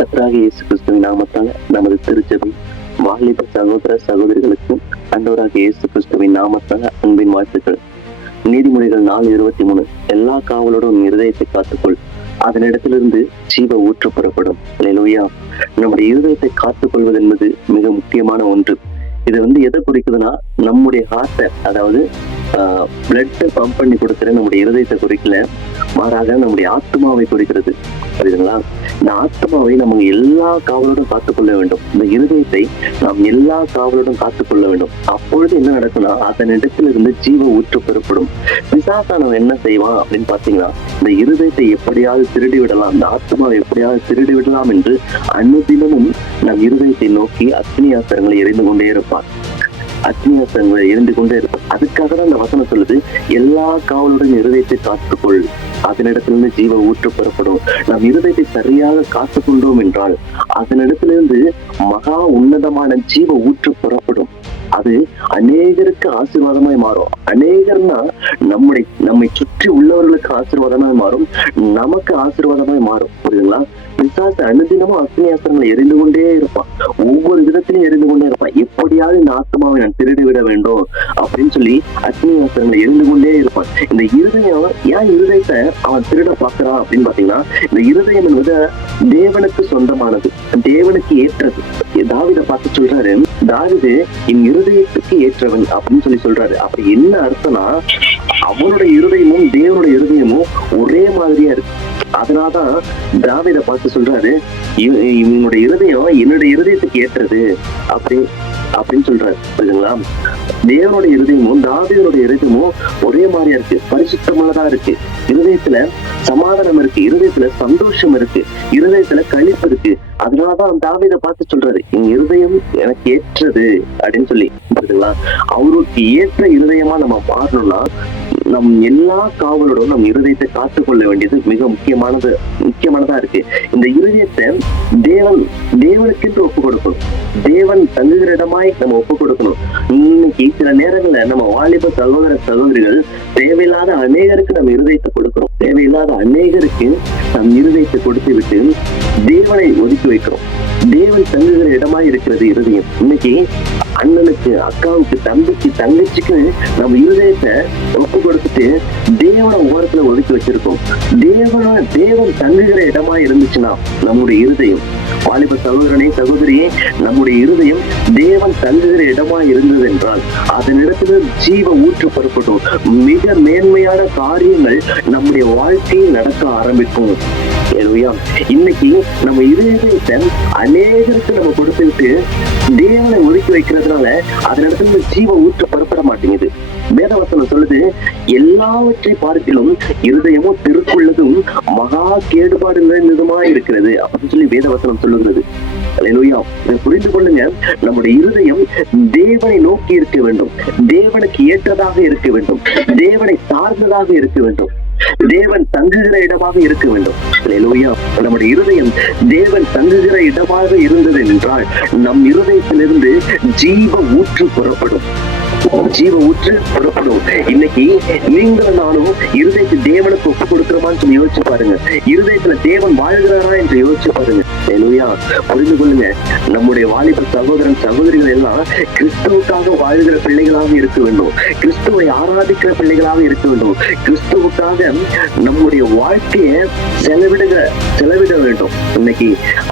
கர்த்தராகிய இயேசு கிறிஸ்துவின் நாமத்தால நமது திருச்சபை வாலிப சகோதர சகோதரிகளுக்கும் ஆண்டவராகிய இயேசு கிறிஸ்துவின் நாமத்தால அன்பின் வாழ்த்துக்கள். நீதிமொழிகள் 4:23 எல்லா காவலோடும் இருதயத்தை காத்துக்கொள், அதனிடத்திலிருந்து ஜீவ ஊற்று புறப்படும். அல்லேலூயா. நம்முடைய இருதயத்தை காத்துக்கொள்வது என்பது மிக முக்கியமான ஒன்று. இது எதை குறிக்குதுன்னா, நம்முடைய ஹார்ட்டை, அதாவது பிளட் பம்ப் பண்ணி கொடுக்கிற நம்முடைய இருதயத்தை குறிக்கல, மாறாக நம்முடைய ஆத்மாவை குறிக்கிறது. புரியுதுங்களா? இந்த ஆத்மாவை நம்ம எல்லா காவலோடும் காத்துக்கொள்ள வேண்டும். இந்த இருதயத்தை நாம் எல்லா காவலோடும் காத்துக்கொள்ள வேண்டும். அப்பொழுது என்ன நடக்கும்னா, அதன் இடத்திலிருந்து ஜீவ ஊற்று பெறப்படும். பிசாசானவன் என்ன செய்வான் அப்படின்னு பாத்தீங்கன்னா, இந்த இருதயத்தை எப்படியாவது திருடி விடலாம், இந்த ஆத்மாவை எப்படியாவது திருடி விடலாம் என்று அனுதினமும் நம் இருதயத்தை நோக்கி அக்னியாஸ்திரங்களை எரிந்து கொண்டே இருப்பான். அக்னியாஸ்திரங்களை எரிந்து கொண்டே இருப்பான். அதுக்காக தான் இந்த வசனம் சொல்லுது, எல்லா காவலுடன் இருதயத்தை காத்துக்கொள், அதனிடத்திலிருந்து ஜீவ ஊற்று பெறப்படும். நாம் இருதயத்தை சரியாக காத்துக்கொண்டோம் என்றால் அதனிடத்திலிருந்து மகா உன்னதமான ஜீவ ஊற்று பெறப்படும். அது அநேகருக்கு ஆசீர்வாதமாய் மாறும். அநேகர்னா நம்மை சுற்றி உள்ளவர்களுக்கு ஆசீர்வாதமாய் மாறும், நமக்கு ஆசீர்வாதமாய் மாறும். புரியுதுங்களா? பிசாசு அனுதினமும் அக்னியாஸ்திரங்களை எரிந்து கொண்டே இருப்பான். ஒவ்வொரு விதத்திலையும் எரிந்து கொண்டே இருப்பான். எப்படியாவது இந்த ஆத்மாவை நான் திருடி விட வேண்டும் அப்படின்னு சொல்லி அக்னியாஸ்திரங்களை எரிந்து கொண்டே இருப்பான். இந்த இருதயம், ஏன் இருதயத்தை அவன் திருட பாக்குறான் அப்படின்னு பாத்தீங்கன்னா, இந்த இருதயம் என்பது தேவனுக்கு சொந்தமானது, தேவனுக்கு ஏற்றது. தாவீதை பார்த்து சொல்றாரு, தாவீது என் இருதயத்துக்கு ஏற்றவன் அப்படின்னு சொல்லி சொல்றாரு. அப்படி என்ன அர்த்தம்னா, அவனுடைய இருதயமும் தேவனுடைய இருதயமும் ஒரே மாதிரியா இருக்கு. அதனாலதான் தாவீதை பார்த்து சொல்றாரு, இவனுடைய இருதயம் என்னுடைய இருதயத்துக்கு ஏற்றது அப்படின்னு சொல்றாரு. புரியுதுங்களா? தேவனுடைய இருதயமும் தாவீதுடைய இருதயமும் ஒரே மாதிரியா இருக்கு, பரிசுத்தமானதா இருக்கு. இருதயத்துல சமாதானம் இருக்கு, இருதயத்துல சந்தோஷம் இருக்கு, இருதயத்துல களிப்பு இருக்கு. அதனாலதான் தாவீதை பார்த்து சொல்றாரு, என் இருதயம் எனக்கு ஏற்றது அப்படின்னு சொல்லி. புரியுதுங்களா? அவருக்கு ஏற்ற இருதயமா நம்ம மாறணும்னா நம் எல்லா காவலோடும் நம் இருதயத்தை காத்துக்கொள்ள வேண்டியது மிக முக்கியமானதா இருக்கு. இந்த இருதயத்தை தேவனுக்கென்று ஒப்பு கொடுக்கணும். தேவன் தங்குகிற இடமாய் நம்ம ஒப்பு கொடுக்கணும். இன்னைக்கு சில நேரங்கள்ல நம்ம வாலிப சகோதர சகோதரிகள் தேவையில்லாத அநேகருக்கு நம்ம இருதயத்தை கொடுக்கிறோம். தேவையில்லாத அநேகருக்கு நம் இருதயத்தை கொடுத்து விட்டு தேவனை ஒதுக்கி வைக்கிறோம். தேவன் தங்குகிற இடமாய் இருக்கிறது இருதயம். இன்னைக்கு அண்ணனுக்கு, அக்காவுக்கு, தம்பிக்கு, தங்கச்சிக்கு நம்ம இருதயத்தை ஒப்பு கொடுத்துட்டு தேவனை ஓரத்துல ஒதுக்கி வச்சிருக்கோம். தேவன் தங்குகிற இடமா இருந்துச்சுன்னா நம்முடைய இருதயம், வாலிப சகோதரனே சகோதரியே, நம்முடைய இருதயம் தேவன் தங்குகிற இடமா இருந்தது என்றால் அதனிடத்துல ஜீவ ஊற்று பெறப்படும். மிக மேன்மையான காரியங்கள் நம்முடைய வாழ்க்கையில் நடக்க ஆரம்பிக்கும். இன்னைக்கு நம்ம இருதயத்தை அநேகருக்கு நம்ம கொடுத்துட்டு தேவனை ஒதுக்கி வைக்கிறதுனால அதனிடத்துல ஜீவ ஊற்று பெறப்பட மாட்டேங்குது. வேதவசனம் சொல்லுது, எல்லாவற்றை பார்க்கிலும் இருதயமும் திருக்குள்ளதும் மகா கேடுபாடு நிறைந்ததுமா இருக்கிறது அப்படின்னு சொல்லி வேதவசனம் சொல்லுகிறது. அல்லேலூயா. இதை புரிந்து கொள்ளுங்க. நம்முடைய இருதயம் தேவனை நோக்கி இருக்க வேண்டும், தேவனுக்கு ஏற்றதாக இருக்க வேண்டும், தேவனை சார்ந்ததாக இருக்க வேண்டும், தேவன் தங்குகிற இடமாக இருக்க வேண்டும். அல்லேலூயா. நம்முடைய இருதயம் தேவன் தங்குகிற இடமாக இருந்தது என்றால் நம் இருதயத்திலிருந்து ஜீவ ஊற்று புறப்படும். ஜீவ ஊற்று புறப்படும். இன்னைக்கு நீங்களும் நானும் இருதயத்தை தேவனுக்கு ஒப்பு கொடுக்கிறோமான்னு சொல்லி யோசிச்சு பாருங்க. இருதயத்துல தேவன் வாழ்கிறாரா என்று யோசிச்சு பாருங்க. அல்லேலூயா. புரிந்து கொள்ளுங்க. நம்முடைய வாலிப சகோதரன் சகோதரிகள் எல்லாம் கிறிஸ்துவுக்காக வாழ்கிற பிள்ளைகளாக இருக்க வேண்டும், கிறிஸ்துவை ஆராதிக்கிற பிள்ளைகளாக இருக்க வேண்டும், கிறிஸ்துவுக்காக நம்முடைய வாழ்க்கையை செலவிட வேண்டும். இன்னைக்கு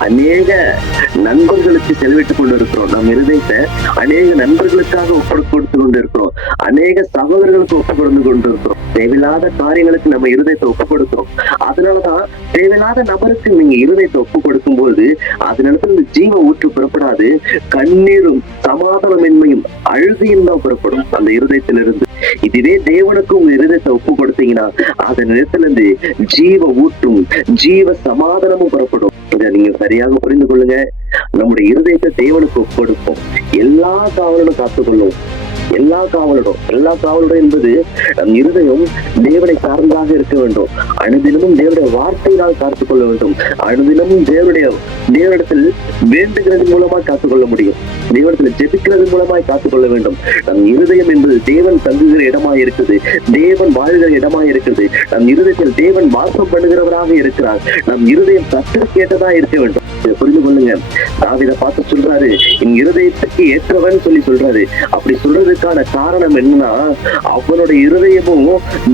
அநேக நண்பர்களுக்கு செலவிட்டுக் கொண்டு இருக்கிறோம். நம் இருதயத்தை அநேக நண்பர்களுக்காக ஒப்பு கொடுத்து கொண்டு இருக்கிறோம், அநேக சகோதரர்களுக்கு ஒப்பு கொடுத்து கொண்டு இருக்கிறோம். தேவையில்லாத காரியங்களுக்கு நம்ம இருதயத்தை ஒப்பு கொடுக்கிறோம். அதனாலதான் தேவையில்லாத நபருக்கு நீங்க இருதயத்தை ஒப்பு கொடுக்கும் போது அதனிடத்துல ஜீவ ஊற்று புறப்படாது, கண்ணீரும் சமாதானமின்மையும் அழுகையும் தான் புறப்படும் அந்த இருதயத்திலிருந்து. இதுவே தேவனுக்கு உங்க இருதயத்தை ஒப்பு கொடுத்தீங்கன்னா அதன் இடத்திலிருந்து ஜீவ ஊற்றும் ஜீவ சமாதானமும் புறப்படும். இதை நீங்க சரியாக புரிந்து கொள்ளுங்க. நம்முடைய இருதயத்தை தேவனுக்கு ஒப்பு கொடுப்போம். எல்லா காவலோடும் காத்துக்கொள்ளும். எல்லா காவலோடும் என்பது நம் இருதயம் தேவனை சார்ந்தாக இருக்க வேண்டும். அனுதினமும் தேவனுடைய வார்த்தையினால் காத்துக்கொள்ள வேண்டும். அனுதினமும் தேவனிடத்தில் வேண்டுகிறது மூலமா காத்துக்கொள்ள முடியும். தேவனிடத்தில் ஜெபிக்கிறது மூலமாய் காத்துக்கொள்ள வேண்டும். நம் இருதயம் என்பது தேவன் தங்குகிற இடமாய் இருக்குது, தேவன் வாழ்கிற இடமாய் இருக்குது. நம் இருதயத்தில் தேவன் வாசம் பண்ணுகிறவராக இருக்கிறார். நம் இருதயம் கர்த்தருக்கு கேட்டதா இருக்க வேண்டும். இதை புரிந்து கொள்ளுங்க. தாவீதை பார்த்து சொல்றாரு, என் இருதயத்துக்கு ஏற்றவன் சொல்றாரு. அப்படி சொல்றதுக்கான காரணம் என்னன்னா, அவனோட இருதயமும்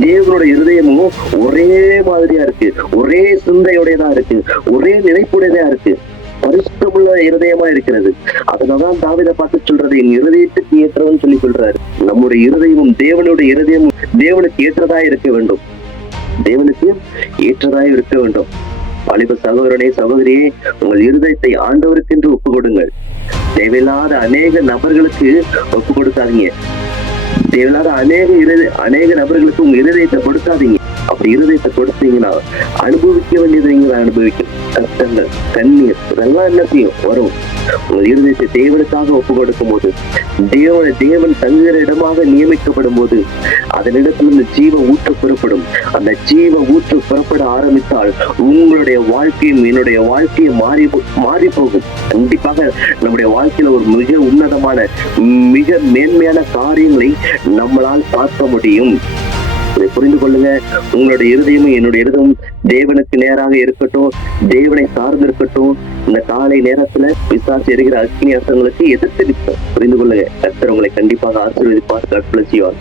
தேவனோட இருதயமும் ஒரே மாதிரியா இருக்கு, ஒரே சிந்தையுடையதா இருக்கு, ஒரே நினைப்புடையதா இருக்கு, பரிசுத்தமுள்ள இருதயமா இருக்கிறது. அதனாலதான் தாவீதை பார்த்து சொல்றது, என் இருதயத்துக்கு ஏற்றவன் சொல்றாரு. நம்முடைய இருதயமும் தேவனுடைய இருதயமும் தேவனுக்கு ஏற்றதா இருக்க வேண்டும், தேவனுக்கு ஏற்றதாய் இருக்க வேண்டும். வாலிப சகோதரனே, சகோதரியே, உங்கள் இருதயத்தை ஆண்டவருக்கு என்று ஒப்பு கொடுங்கள். தேவையில்லாத அநேக நபர்களுக்கு ஒப்பு கொடுக்காதீங்க. தேவையில்லாத அநேக நபர்களுக்கு உங்க இருதயத்தை கொடுக்காதீங்க. அப்படி இருதயத்தை கொடுத்தீங்கன்னா அனுபவிக்க வேண்டியது நீங்க அனுபவிக்கும். கஷ்டங்கள், கண்ணீர், இதெல்லாம் என்ன செய்யும் வரும். உங்கள் இருதயத்தை தேவனுக்காக ஒப்பு கொடுக்கும் போது, தேவன் தங்குகிற இடமாக நியமிக்கப்படும் போது, அதனிடத்திலிருந்து ஜீவ ஊற்று புறப்படும். அந்த ஜீவ ஊற்று புறப்பட ஆரம்பித்தால் உங்களுடைய வாழ்க்கையும் என்னுடைய வாழ்க்கையும் மாறி போகும். கண்டிப்பாக நம்முடைய வாழ்க்கையில ஒரு மிக உன்னதமான, மிக மேன்மையான காரியங்களை நம்மளால் பார்க்க முடியும். இதை புரிந்து கொள்ளுங்க. உங்களுடைய இருதயமும் என்னுடைய இருதயமும் தேவனுக்கு நேராக இருக்கட்டும், தேவனை சார்ந்து இருக்கட்டும். இந்த காலை நேரத்துல பிசாசு எரிகிற அக்னி அஸ்திரங்களுக்கு எதிர்த்து நிற்போம். புரிந்து கொள்ளுங்க. கர்த்தர் உங்களை கண்டிப்பாக ஆசீர்வதிப்பார். God bless you all.